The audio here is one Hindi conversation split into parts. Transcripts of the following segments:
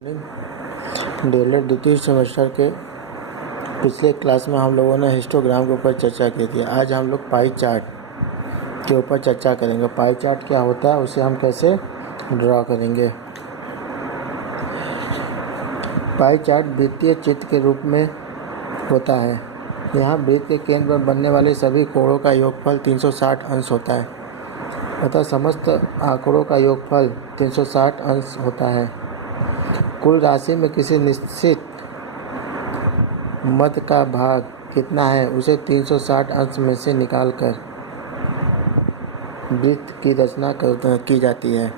डीएलएड द्वितीय सेमेस्टर के पिछले क्लास में हम लोगों ने हिस्टोग्राम के ऊपर चर्चा की थी। आज हम लोग पाई चार्ट के ऊपर चर्चा करेंगे। पाई चार्ट क्या होता है, उसे हम कैसे ड्रा करेंगे। पाई चार्ट वृत्तीय चित्र के रूप में होता है। यहाँ वृत्त के केंद्र पर बनने वाले सभी कोणों का योगफल 360 अंश होता है, अतः समस्त आंकड़ों का योगफल 360 अंश होता है। कुल राशि में किसी निश्चित मद का भाग कितना है, उसे 360 अंश में से निकालकर वृत्त की रचना की जाती है।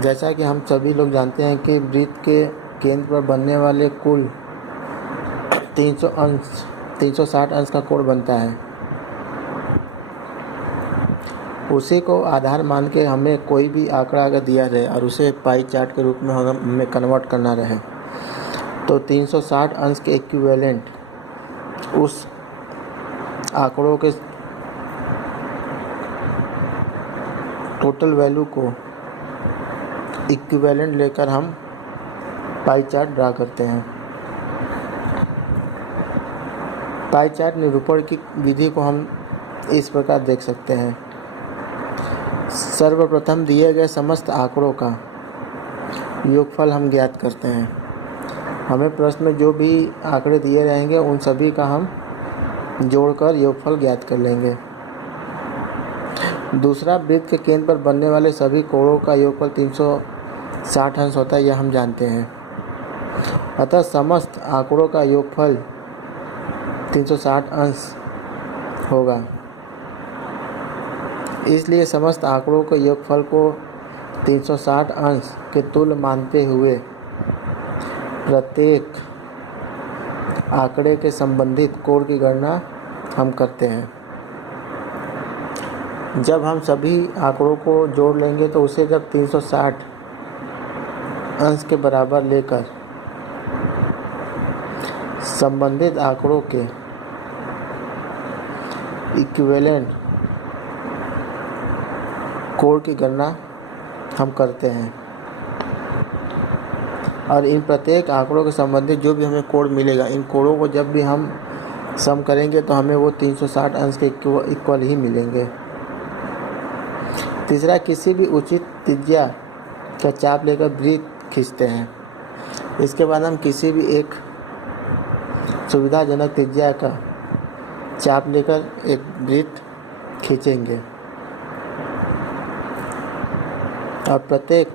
जैसा कि हम सभी लोग जानते हैं कि वृत्त के केंद्र पर बनने वाले कुल 360 अंश का कोण बनता है। उसी को आधार मान के हमें कोई भी आंकड़ा अगर दिया रहे और उसे पाई चार्ट के रूप में हमें कन्वर्ट करना रहे, तो 360 अंश के इक्विवेलेंट उस आंकड़ों के टोटल वैल्यू को इक्विवेलेंट लेकर हम पाई चार्ट ड्रा करते हैं। पाई चार्ट निरूपण की विधि को हम इस प्रकार देख सकते हैं। सर्वप्रथम दिए गए समस्त आंकड़ों का योगफल हम ज्ञात करते हैं। हमें प्रश्न में जो भी आंकड़े दिए रहेंगे उन सभी का हम जोड़कर योगफल ज्ञात कर लेंगे। दूसरा, वृत्त के केंद्र पर बनने वाले सभी कोणों का योगफल 360 अंश होता है, यह हम जानते हैं। अतः समस्त आंकड़ों का योगफल 360 अंश होगा। इसलिए समस्त आंकड़ों के योगफल को 360 अंश के तुल्य मानते हुए प्रत्येक आंकड़े के संबंधित कोण की गणना हम करते हैं। जब हम सभी आंकड़ों को जोड़ लेंगे तो उसे जब 360 अंश के बराबर लेकर संबंधित आंकड़ों के इक्विवेलेंट कोण की गणना हम करते हैं और इन प्रत्येक आंकड़ों के संबंधित जो भी हमें कोण मिलेगा, इन कोणों को जब भी हम सम करेंगे तो हमें वो 360 अंश के इक्वल ही मिलेंगे। तीसरा, किसी भी उचित त्रिज्या का चाप लेकर वृत्त खींचते हैं। इसके बाद हम किसी भी एक सुविधाजनक त्रिज्या का चाप लेकर एक वृत्त खींचेंगे और प्रत्येक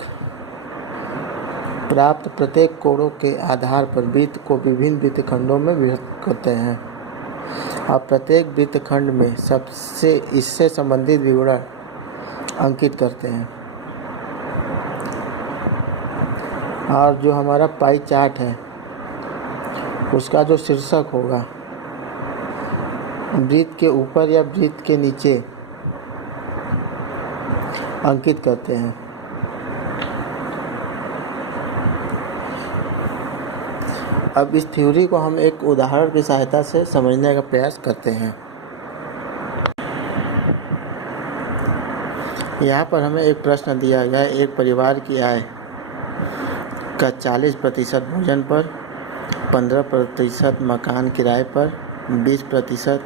कोणों के आधार पर वृत्त को विभिन्न वृत्तखंडों में विभक्त करते हैं और प्रत्येक वृत्तखंड में सबसे इससे संबंधित विवरण अंकित करते हैं। और जो हमारा पाई चार्ट है उसका जो शीर्षक होगा वृत्त के ऊपर या वृत्त के नीचे अंकित करते हैं। अब इस थ्योरी को हम एक उदाहरण की सहायता से समझने का प्रयास करते हैं। यहाँ पर हमें एक प्रश्न दिया गया है। एक परिवार की आय का 40% भोजन पर, 15% मकान किराए पर, 20%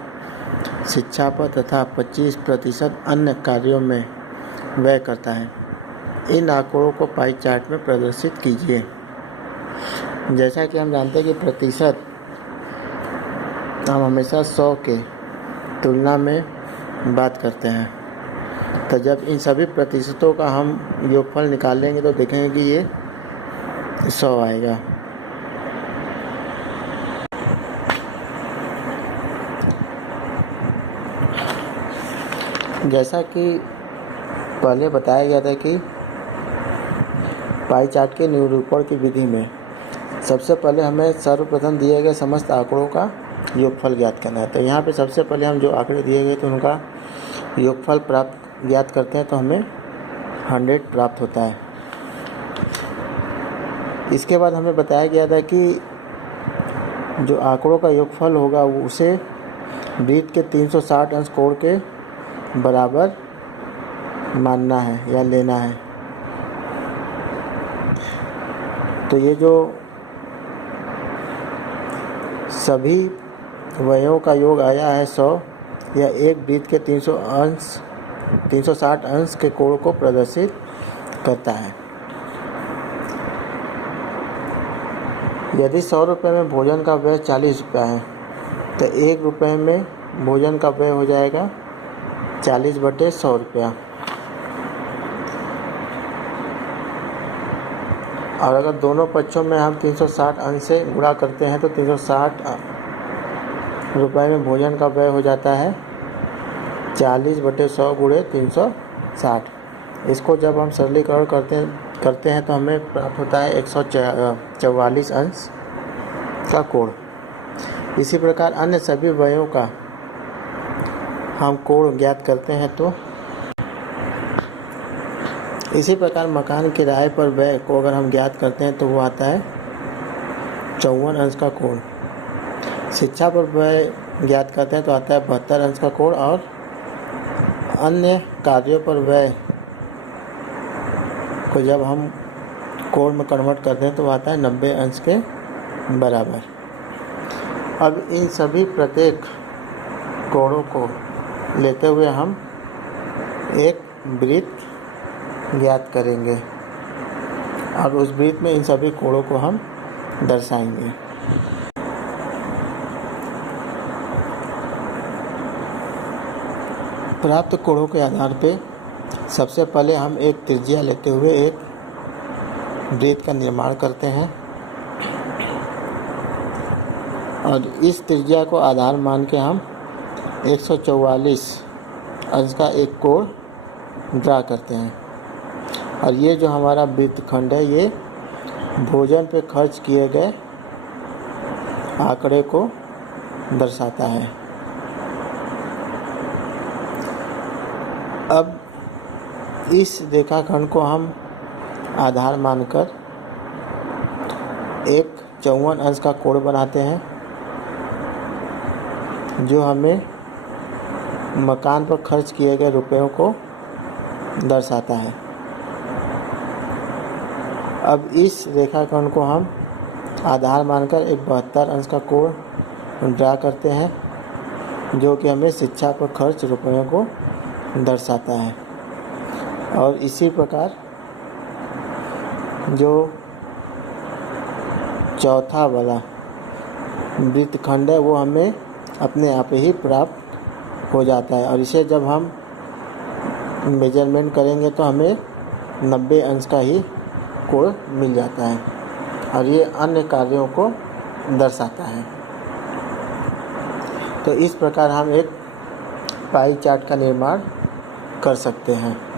शिक्षा पर तथा 25% अन्य कार्यों में व्यय करता है। इन आंकड़ों को पाई चार्ट में प्रदर्शित कीजिए। जैसा कि हम जानते हैं कि प्रतिशत हम हमेशा 100 के तुलना में बात करते हैं, तो जब इन सभी प्रतिशतों का हम योगफल निकालेंगे तो देखेंगे कि ये 100 आएगा। जैसा कि पहले बताया गया था कि पाई चार्ट के निरूपण की विधि में सबसे पहले हमें सर्वप्रथम दिए गए समस्त आंकड़ों का योगफल ज्ञात करना है। तो यहाँ पे सबसे पहले हम जो आंकड़े दिए गए तो उनका योगफल प्राप्त ज्ञात करते हैं तो हमें 100 प्राप्त होता है। इसके बाद हमें बताया गया था कि जो आंकड़ों का योगफल होगा वो उसे वृत्त के 360 अंश कोण के बराबर मानना है या लेना है। तो ये जो सभी वयों का योग आया है 100, या एक वृत्त के 360 अंश के कोण को प्रदर्शित करता है। यदि 100 रुपये में भोजन का व्यय 40 रुपया है तो 1 रुपये में भोजन का व्यय हो जाएगा 40/100 रुपया। और अगर दोनों पक्षों में हम 360 अंश से गुणा करते हैं तो 360 रुपये में भोजन का व्यय हो जाता है 40/100 गुणे 360। इसको जब हम सरलीकरण करते हैं तो हमें प्राप्त होता है 144 अंश का कोण। इसी प्रकार अन्य सभी व्ययों का हम कोण ज्ञात करते हैं। तो इसी प्रकार मकान किराए पर व्यय को अगर हम ज्ञात करते हैं तो वो आता है 54 अंश का कोण। शिक्षा पर व्यय ज्ञात करते हैं तो आता है 72 अंश का कोण। और अन्य कार्यों पर व्यय को जब हम कोण में कन्वर्ट करते हैं तो आता है 90 अंश के बराबर। अब इन सभी प्रत्येक कोणों को लेते हुए हम एक वृत्त ज्ञात करेंगे और उस वृत्त में इन सभी कोणों को हम दर्शाएंगे। प्राप्त कोणों के आधार पे सबसे पहले हम एक त्रिज्या लेते हुए एक वृत्त का निर्माण करते हैं और इस त्रिज्या को आधार मान के हम 144 अंश का एक कोण ड्रा करते हैं। और ये जो हमारा वृत्तखंड है ये भोजन पे खर्च किए गए आंकड़े को दर्शाता है। अब इस रेखाखंड को हम आधार मानकर एक 54 अंश का कोण बनाते हैं जो हमें मकान पर खर्च किए गए रुपयों को दर्शाता है। अब इस रेखाखंड को हम आधार मानकर एक 72 अंश का कोण ड्रा करते हैं जो कि हमें शिक्षा पर खर्च रुपयों को दर्शाता है। और इसी प्रकार जो चौथा वाला वृत्तखंड है वो हमें अपने आप ही प्राप्त हो जाता है। और इसे जब हम मेजरमेंट करेंगे तो हमें 90 अंश का ही कोण मिल जाता है और ये अन्य कार्यों को दर्शाता है। तो इस प्रकार हम एक पाई चार्ट का निर्माण कर सकते हैं।